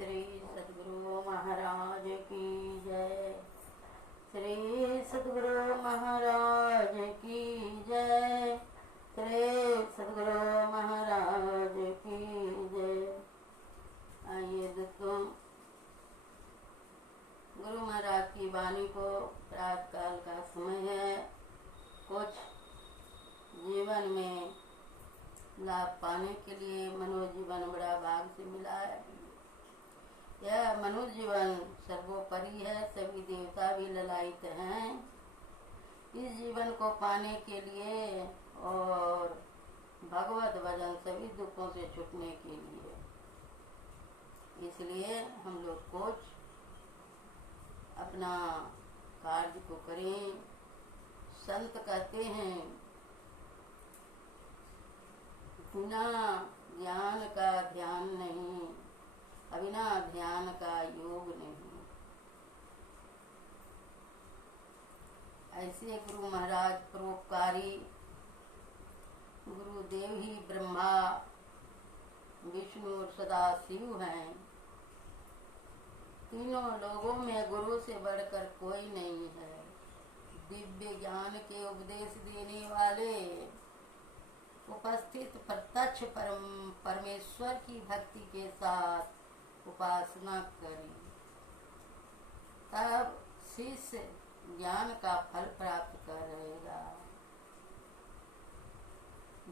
श्री सद्गुरु महाराज की जय। श्री सद्गुरु महाराज की जय। श्री सद्गुरु महाराज की जय। आइए दोस्तों, गुरु महाराज की वाणी को प्रातः काल का समय है। कुछ जीवन में लाभ पाने के लिए मनुष्य जीवन बड़ा भाग से मिला है। यह मनुष्य जीवन सर्वोपरि है, सभी देवता भी ललायित हैं इस जीवन को पाने के लिए और भगवत भजन सभी दुखों से छूटने के लिए। इसलिए हम लोग कुछ अपना कार्य को करें। संत कहते हैं बिना ज्ञान का ध्यान नहीं, बिना ध्यान का योग नहीं। ऐसे गुरु महाराज परोपकारी, गुरुदेव ही ब्रह्मा विष्णु और सदा शिव हैं। तीनों लोगों में गुरु से बढ़कर कोई नहीं है। दिव्य ज्ञान के उपदेश देने वाले, उपस्थित प्रत्यक्ष परमेश्वर की भक्ति के साथ उपासना करें, तब शिष्य ज्ञान का फल प्राप्त करेगा।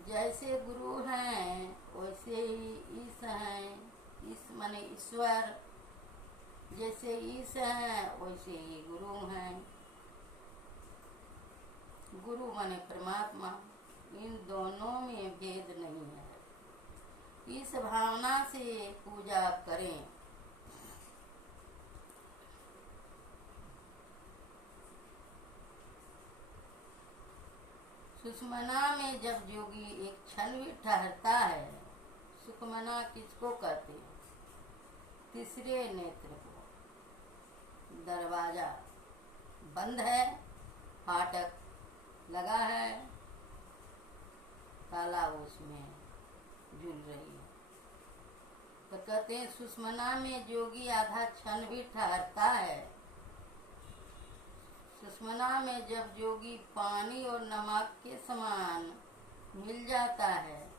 जैसे गुरु हैं वैसे ही ईश हैं। ईश माने ईश्वर, जैसे ईश हैं वैसे ही गुरु हैं। गुरु माने परमात्मा, इन दोनों में भेद नहीं है। इस भावना से पूजा करें। सुषमना में जब योगी एक क्षण भी ठहरता है, सुषमना किसको कहते हैं? तीसरे नेत्र को। दरवाजा बंद है, फाटक लगा है, ताला उसमें झूल रही है। तो कहते हैं सुषमना में जोगी आधा क्षण भी ठहरता है। सुषमना में जब जोगी पानी और नमक के समान मिल जाता है,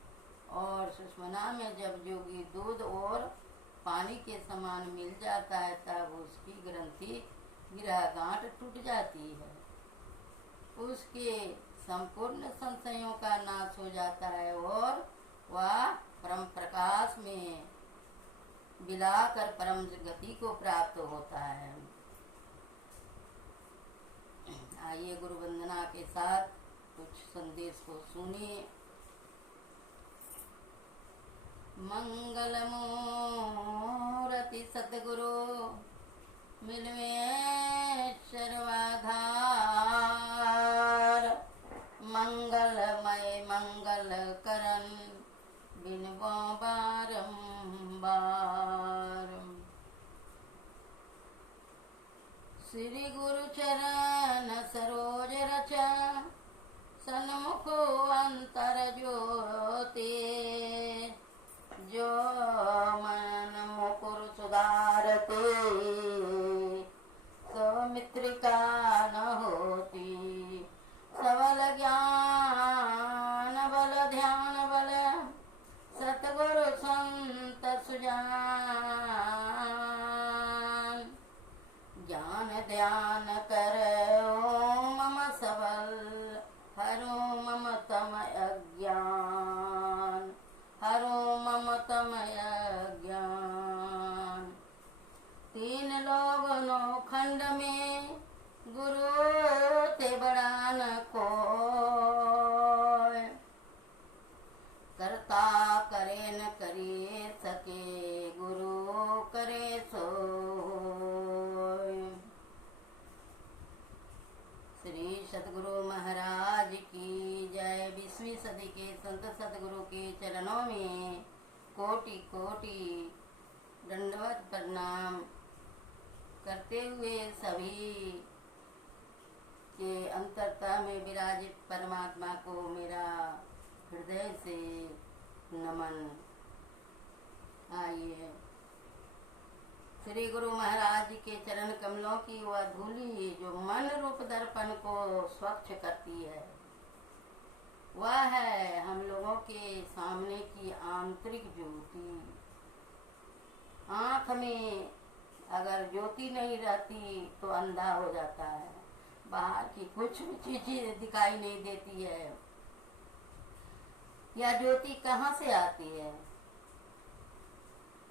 और सुषमना में जब जोगी दूध और पानी के समान मिल जाता है, तब उसकी ग्रंथि गिरह गांठ टूट जाती है। उसके संपूर्ण संशयों का नाश हो जाता है और वह परम प्रकाश में विलाकर परम गति को प्राप्त होता है। आइए गुरु वंदना के साथ कुछ संदेश को सुनिए। मंगल मूर्ति सतगुरु मिलवे सर्वाधार, मंगलमय मंगल करन बिनबो बारंबार। श्री गुरु चरण सरोज रच, सन्मुखो अंतर ज्योति। जो मन मुकुर सुधारते, सो मित्रिका न होती। सबल ज्ञान बल ध्यान बल, सतगुरु संत सुजान। ज्ञान ध्यान करो मम सबल, हरो मम तम अज्ञान। हरो मम तम अज्ञान। तीन लोग नो खंड में, गुरु ते बड़ा न कोय। करता करे न करे सके, गुरु करे सोय। श्री सद्गुरु महाराज की जय। 20वीं सदी के संत सद्गुरु के चरणों में कोटि कोटि दंडवत प्रणाम करते हुए सभी के अंतरता में विराजित परमात्मा को मेरा हृदय से नमन। आइए श्री गुरु महाराज जी के चरण कमलों की वह धूली जो मन रूप दर्पण को स्वच्छ करती है, वह है हम लोगों के सामने की आंतरिक ज्योति। आँख में अगर ज्योति नहीं रहती तो अंधा हो जाता है, बाहर की कुछ भी चीजें दिखाई नहीं देती है। यह ज्योति कहाँ से आती है?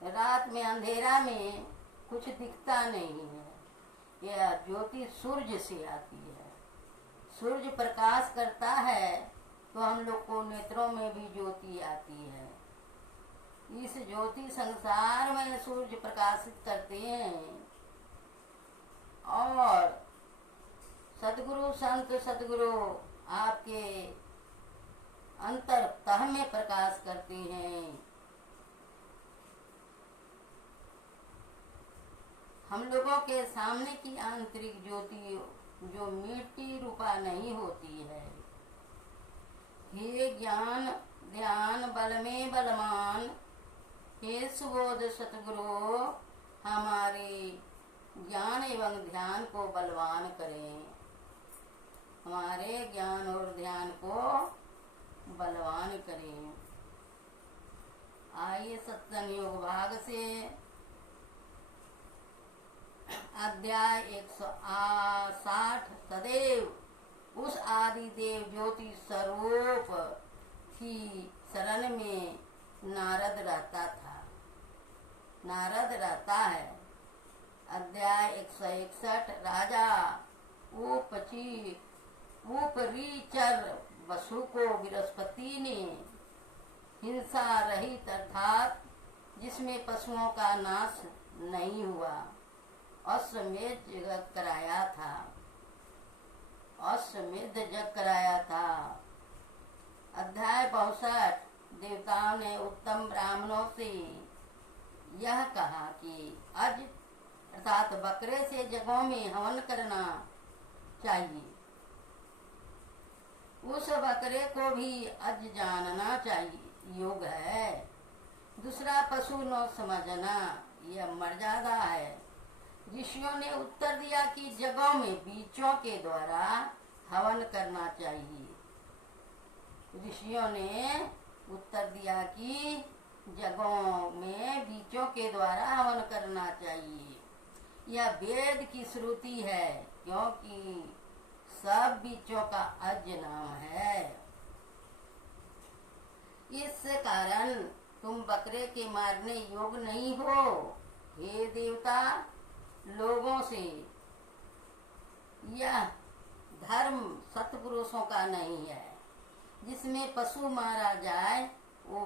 रात में अंधेरा में कुछ दिखता नहीं है। यह ज्योति सूर्य से आती है। सूर्य प्रकाश करता है तो हम लोग को नेत्रों में भी ज्योति आती है। इस ज्योति संसार में सूर्य प्रकाशित करते हैं और सतगुरु संत सतगुरु आपके अंतर तह में प्रकाश करते हैं। हम लोगों के सामने की आंतरिक ज्योति जो मिट्टी रूपा नहीं होती है। हे ज्ञान ध्यान बल में बलवान, हे सुबोध सतगुरु हमारे ज्ञान एवं ध्यान को बलवान करें। हमारे ज्ञान और ध्यान को बलवान करें। आइए सत्संग योग भाग से अध्याय 160 सदैव उस आदि देव ज्योति स्वरूप की शरण में नारद रहता था, नारद रहता है। अध्याय 161 राजा उपरीचर वसु को बृहस्पति ने हिंसा रहित अर्थात जिसमें पशुओं का नाश नहीं हुआ अश्वमेध जग कराया था, अश्वमेध जग कराया था। अध्याय 62 देवताओं ने उत्तम ब्राह्मणों से यह कहा कि अज अर्थात बकरे से जगहों में हवन करना चाहिए। उस बकरे को भी अज जानना चाहिए योग है। दूसरा पशु न समझना यह मर्यादा है। ऋषियों ने उत्तर दिया कि जगहों में बीजों के द्वारा हवन करना चाहिए। ऋषियों ने उत्तर दिया कि जगहों में बीजों के द्वारा हवन करना चाहिए। यह वेद की श्रुति है क्योंकि सब बीजों का अज नाम है। इस कारण तुम बकरे के मारने योग्य नहीं हो। हे देवता, लोगों से यह धर्म सत्पुरुषों का नहीं है। जिसमें पशु मारा जाए वो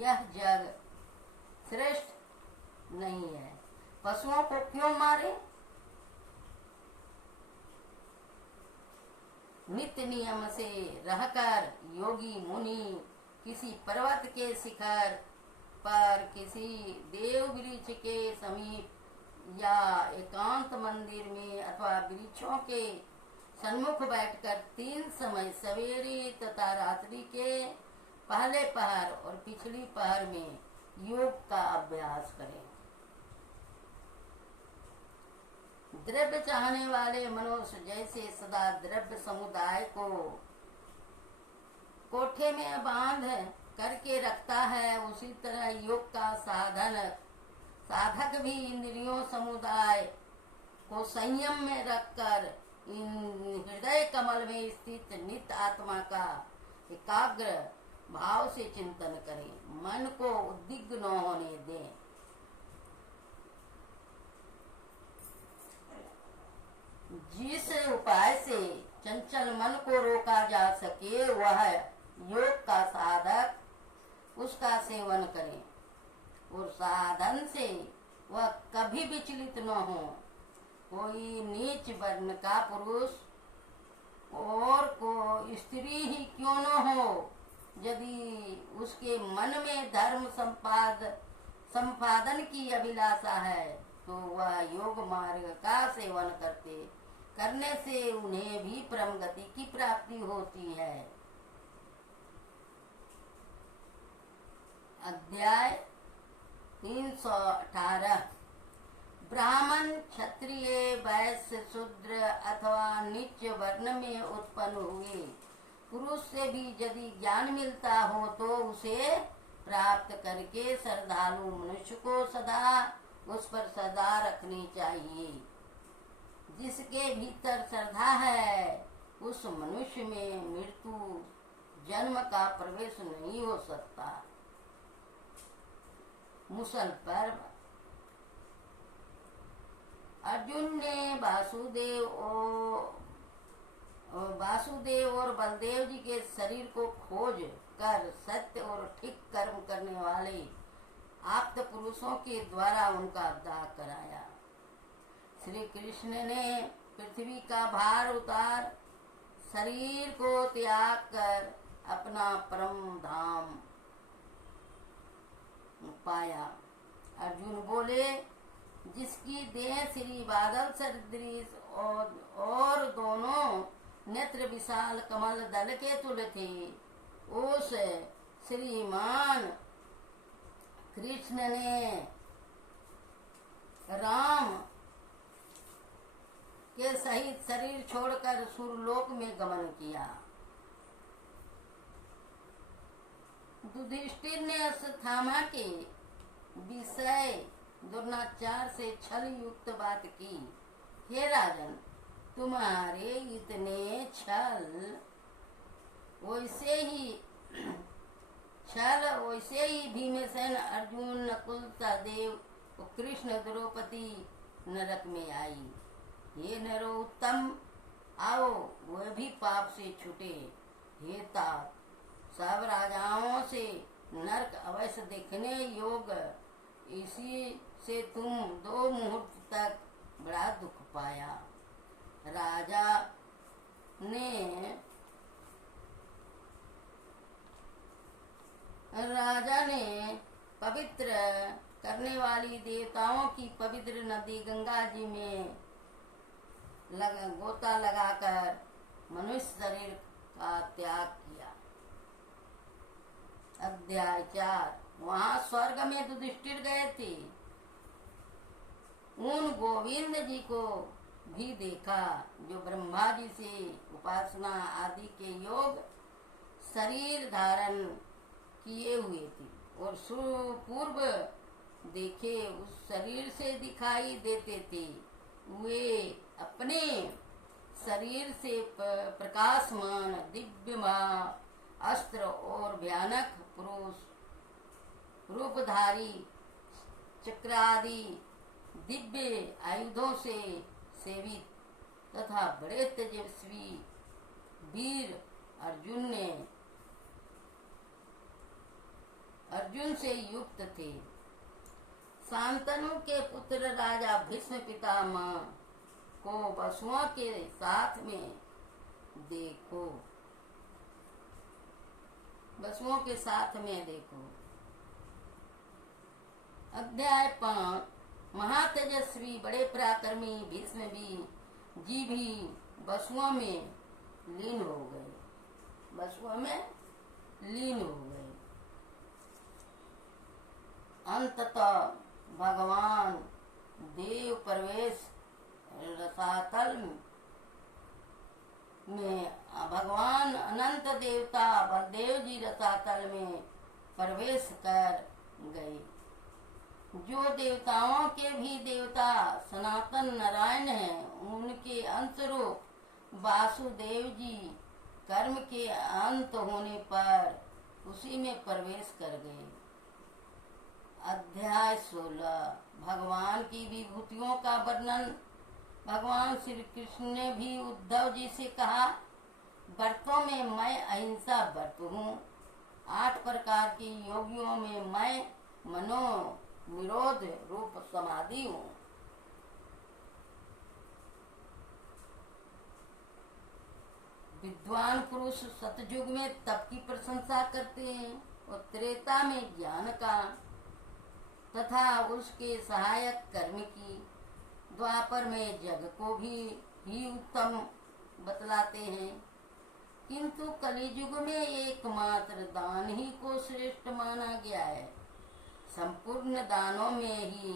यह जग श्रेष्ठ नहीं है। पशुओं को क्यों मारे? नित्य नियम से रहकर योगी मुनि किसी पर्वत के शिखर पर, किसी देव वृक्ष के समीप या एकांत मंदिर में अथवा वृक्षों के सन्मुख बैठकर 3 समय सवेरे तथा रात्रि के पहले पहर और पिछली पहर में योग का अभ्यास करें। द्रव्य चाहने वाले मनुष्य जैसे सदा द्रव्य समुदाय को कोठे में बांध करके रखता है, उसी तरह योग का साधक भी इंद्रियों समुदाय को संयम में रखकर हृदय कमल में स्थित नित्य आत्मा का एकाग्र भाव से चिंतन करें। मन को उद्विग्न न होने दें। जिस उपाय से चंचल मन को रोका जा सके वह योग का साधक उसका सेवन करें और साधन से वह कभी विचलित न हो। कोई नीच वर्ण का पुरुष और को स्त्री ही क्यों न हो, यदि उसके मन में धर्म संपादन की अभिलाषा है तो वह योग मार्ग का सेवन करने से उन्हें भी परम गति की प्राप्ति होती है। अध्याय 318 ब्राह्मण, क्षत्रिय, वैश्य, शूद्र अथवा नीच वर्ण में उत्पन्न हुए पुरुष से भी यदि ज्ञान मिलता हो तो उसे प्राप्त करके श्रद्धालु मनुष्य को सदा उस पर सदा रखनी चाहिए। जिसके भीतर श्रद्धा है उस मनुष्य में मृत्यु जन्म का प्रवेश नहीं हो सकता। मुसल पर्व। अर्जुन ने वासुदेव और बलदेव जी के शरीर को खोज कर सत्य और ठीक कर्म करने वाले आप्त पुरुषों के द्वारा उनका दाह कराया। श्री कृष्ण ने पृथ्वी का भार उतार शरीर को त्याग कर अपना परम धाम पाया। अर्जुन बोले, जिसकी देह श्री बादल सदृश और दोनों नेत्र विशाल कमल दल के तुल्य थे, उस श्रीमान कृष्ण ने राम के सहित शरीर छोड़कर सुरलोक में गमन किया। युधिष्ठिर ने अश्वत्थामा के विषय दुर्नाचार से छल युक्त बात की। हे राजन, तुम्हारे इतने छल वैसे ही भीमसेन, अर्जुन, नकुल, सहदेव और कृष्ण द्रौपदी नरक में आई। हे नरोत्तम, आओ वह भी पाप से छूटे। हे तात, सब राजाओं से नरक अवश्य देखने योग्य, इसी से तुम 2 मुहूर्त तक बड़ा दुख पाया। राजा ने पवित्र करने वाली देवताओं की पवित्र नदी गंगा जी में गोता लगाकर मनुष्य शरीर का त्याग किया। अध्याय 4। वहाँ स्वर्ग में युधिष्ठिर गए थे। उन गोविंद जी को भी देखा जो ब्रह्मा जी से उपासना आदि के योग शरीर धारण किए हुए थे और पूर्व देखे उस शरीर से दिखाई देते थे। वे अपने शरीर से प्रकाशमान दिव्यमान अस्त्र और भयानक पुरुष रूपधारी चक्रादि दिव्य आयुधों से सेवित तथा बड़े तेजस्वी वीर अर्जुन से युक्त थे। शांतनु के पुत्र राजा भीष्म पितामह को वसुओं के साथ में देखो। अध्याय 5। महातेजस्वी बड़े पराक्रमी भीष्म जी भी वसुओं में लीन हो गए। अंततः भगवान देव प्रवेश रसातल में भगवान अनंत देवता बलदेव जी रसातल में प्रवेश कर गए। जो देवताओं के भी देवता सनातन नारायण हैं, उनके अंतरूप वासुदेव जी कर्म के अंत होने पर उसी में प्रवेश कर गए। अध्याय 16। भगवान की विभूतियों का वर्णन। भगवान श्री कृष्ण ने भी उद्धव जी से कहा, व्रतों में मैं अहिंसा व्रत हूँ। 8 प्रकार की योगियों में मैं मनो निरोध रूप समाधि हूँ। विद्वान पुरुष सतयुग में तप की प्रशंसा करते हैं और त्रेता में ज्ञान का तथा उसके सहायक कर्म की, द्वापर में जग को भी उत्तम बतलाते हैं, किंतु कलियुग में एकमात्र दान ही को श्रेष्ठ माना गया है। संपूर्ण दानों में ही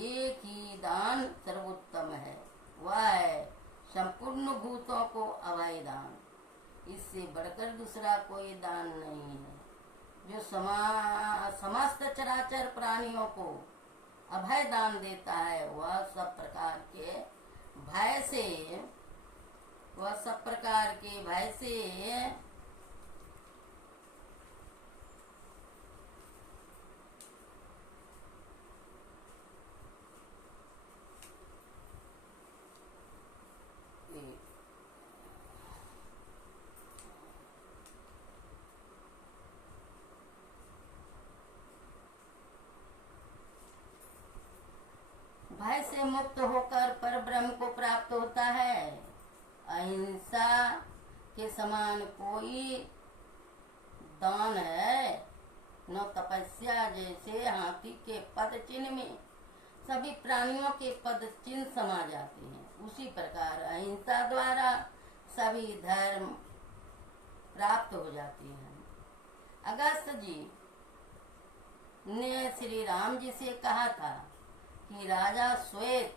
एक ही दान सर्वोत्तम है, वह है संपूर्ण भूतों को अभय दान। इससे बढ़कर दूसरा कोई दान नहीं है। जो समस्त चराचर प्राणियों को अभय दान देता है, वह सब प्रकार के भय से मुक्त होकर पर ब्रह्म को प्राप्त होता है। अहिंसा के समान कोई दान है न तपस्या। जैसे हाथी के पद चिन्ह में सभी प्राणियों के पद चिन्ह समा जाते हैं, उसी प्रकार अहिंसा द्वारा सभी धर्म प्राप्त हो जाते हैं। अगस्त जी ने श्री राम जी से कहा था कि राजा श्वेत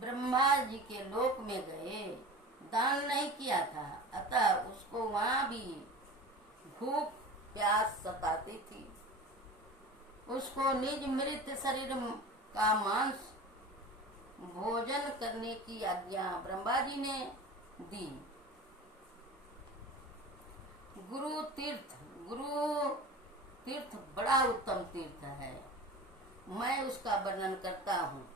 ब्रह्मा जी के लोक में गए, दान नहीं किया था, अतः उसको वहां भी भूख प्यास सताती थी। उसको निज मृत शरीर का मांस भोजन करने की आज्ञा ब्रह्मा जी ने दी। गुरु तीर्थ बड़ा उत्तम तीर्थ है, मैं उसका वर्णन करता हूँ।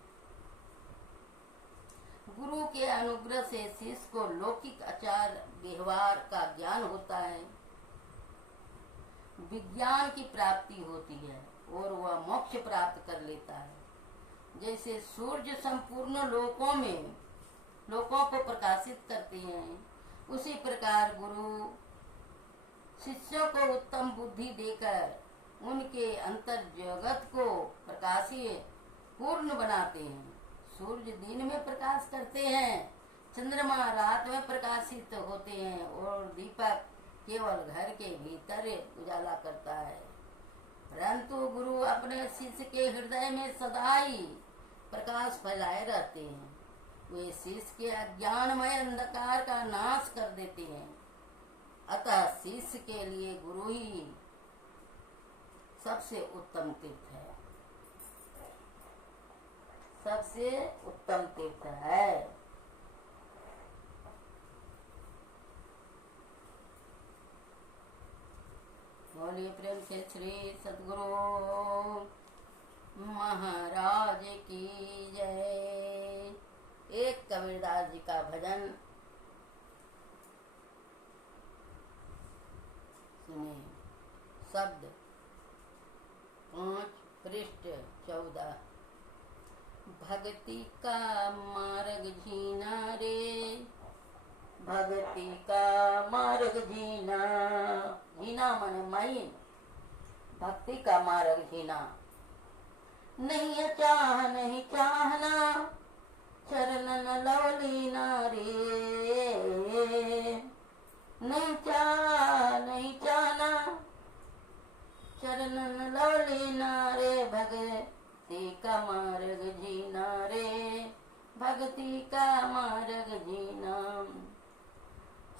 गुरु के अनुग्रह से शिष्य को लौकिक आचार व्यवहार का ज्ञान होता है, विज्ञान की प्राप्ति होती है और वह मोक्ष प्राप्त कर लेता है। जैसे सूर्य संपूर्ण लोकों को प्रकाशित करते हैं, उसी प्रकार गुरु शिष्यों को उत्तम बुद्धि देकर उनके अंतर जगत को प्रकाशीय पूर्ण बनाते हैं। सूर्य दिन में प्रकाश करते हैं, चंद्रमा रात में प्रकाशित होते हैं और दीपक केवल घर के भीतर उजाला करता है। परंतु गुरु अपने शिष्य के हृदय में सदा ही प्रकाश फैलाए रहते हैं। वे शिष्य के अज्ञानमय अंधकार का नाश कर देते हैं। अतः शिष्य के लिए गुरु ही सबसे उत्तम तीर्थ है, सबसे उत्तम तीर्थ है। बोलिए प्रेम से श्री सद्गुरु महाराज की जय। एक कबीरदास जी का भजन सुने। शब्द 5 पृष्ठ 14। भक्ति का मार्ग जीना रे, भक्ति का मार्ग जीना, जीना मन माइन, भक्ति का मार्ग जीना। नहीं चाहना चरणन लवलीना रे, नहीं चाहना चरणन लवलीना रे। भक्ति का मार्ग जीना रे, भक्ति का मार्ग जीना।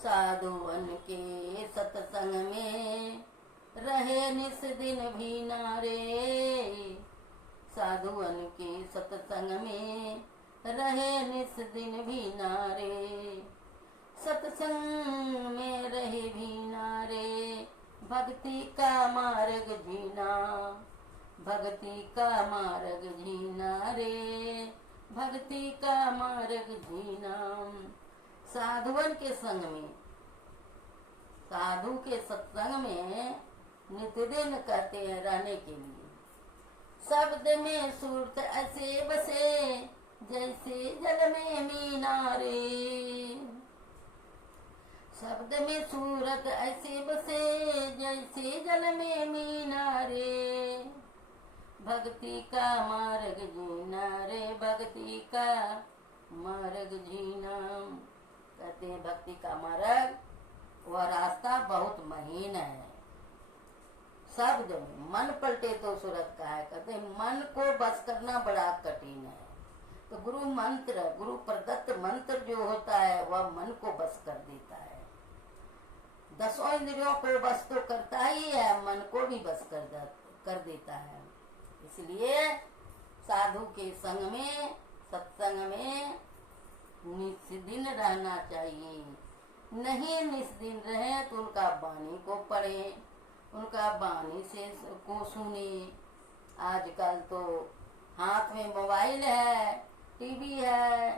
साधुअन के सत्संग में रहे निस दिन भी नारे, साधुअन के सत्संग में रहे निस दिन भी नारे। सत्संग में रहे भी नारे, भक्ति का मार्ग जीना, भक्ति का मार्ग जीना रे, भक्ति का मार्ग जीना। साधुवन के संग में, साधु के सत्संग में नित्य दिन कहते हैं रहने के लिए। शब्द में सूरत ऐसे बसे जैसे जल में मीना रे, शब्द में सूरत ऐसे बसे जैसे जल में मीना रे। भक्ति का मार्ग जीना रे, भक्ति का मार्ग जीना। कहते हैं भक्ति का मार्ग वह रास्ता बहुत महीन है। शब्द में मन पलटे तो सूरत का है। कहते हैं मन को मंत्र, गुरु प्रदत्त मंत्र जो होता है वह मन को बस कर देता है। 10 इंद्रियों को बस तो करता ही है, मन को भी बस कर देता है। इसलिए साधु के संग में, सत्संग में निस्दिन रहना चाहिए। नहीं निस्दिन रहे तो उनका वाणी को पढ़े, उनका वाणी से को सुने। आजकल तो हाथ में मोबाइल है, टीवी है,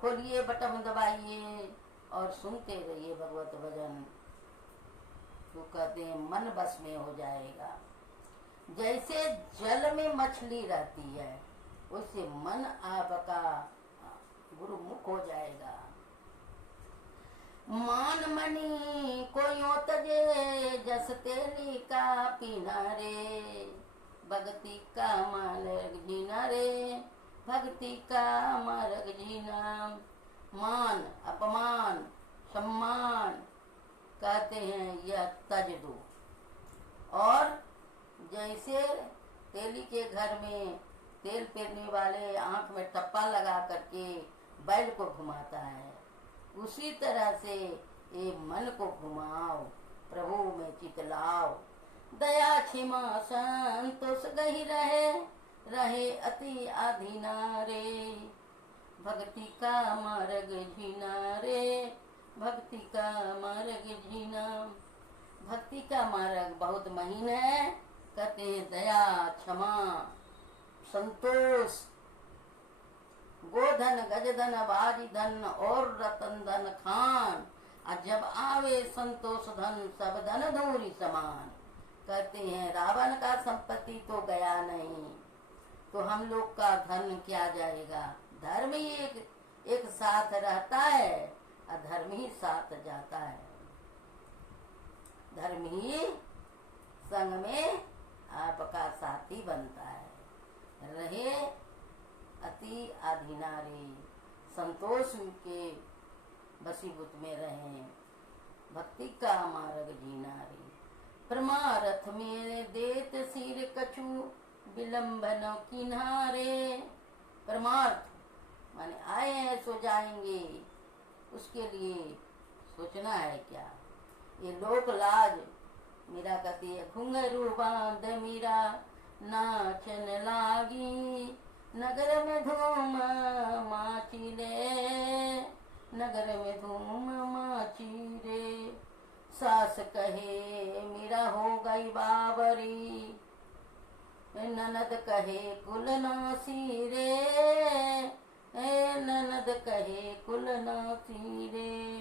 खोलिए बटन दबाइए और सुनते रहिए भगवत भजन। तो कहते हैं मन बस में हो जाएगा। जैसे जल में मछली रहती है उससे मन आपका गुरुमुख हो जाएगा। मान मणि को यूं तजे जस तेली का पीना रे, भक्ति का मार्ग जीना रे, भक्ति का मार्ग जीना। मान, अपमान, सम्मान कहते हैं यह तज दो। और जैसे तेली के घर में तेल पेरने वाले आंख में टप्पा लगा करके बैल को घुमाता है, उसी तरह से ये मन को घुमाओ, प्रभु में चितलाओ। दया क्षमा संतोष गही रहे, रहे अति आधीना रे, भक्ति का मार्ग जीना रे, भक्ति का मार्ग जीना। भक्ति का मार्ग बहुत महीन है। कहते हैं दया, क्षमा, संतोष, गोधन, गजधन, बाजी धन और रतन धन खान। और जब आवे संतोष धन सब धन धूरी समान। कहते हैं रावण का संपत्ति तो गया नहीं, तो हम लोग का धन क्या जाएगा। धर्म ही एक साथ रहता है, अधर्म ही साथ जाता है। धर्म ही संग में आपका साथी बनता है। रहे अति आधीना रे, संतोष के बसीभूत में रहे, भक्ति का मार्ग जीना रे। परमारथ में देत सिर कछु विलंबन किनारे। परमार्थ माने आए हैं सो जाएंगे, उसके लिए सोचना है क्या। ये लोक लाज मीरा कहती है, घुंघरू बांध मीरा नाचन लागी, नगर में धूम माची रे, नगर में धूम माची रे। सास कहे मीरा हो गई बाबरी, ननद कहे कुल नासी रे, ननद कहे कुल नासी रे।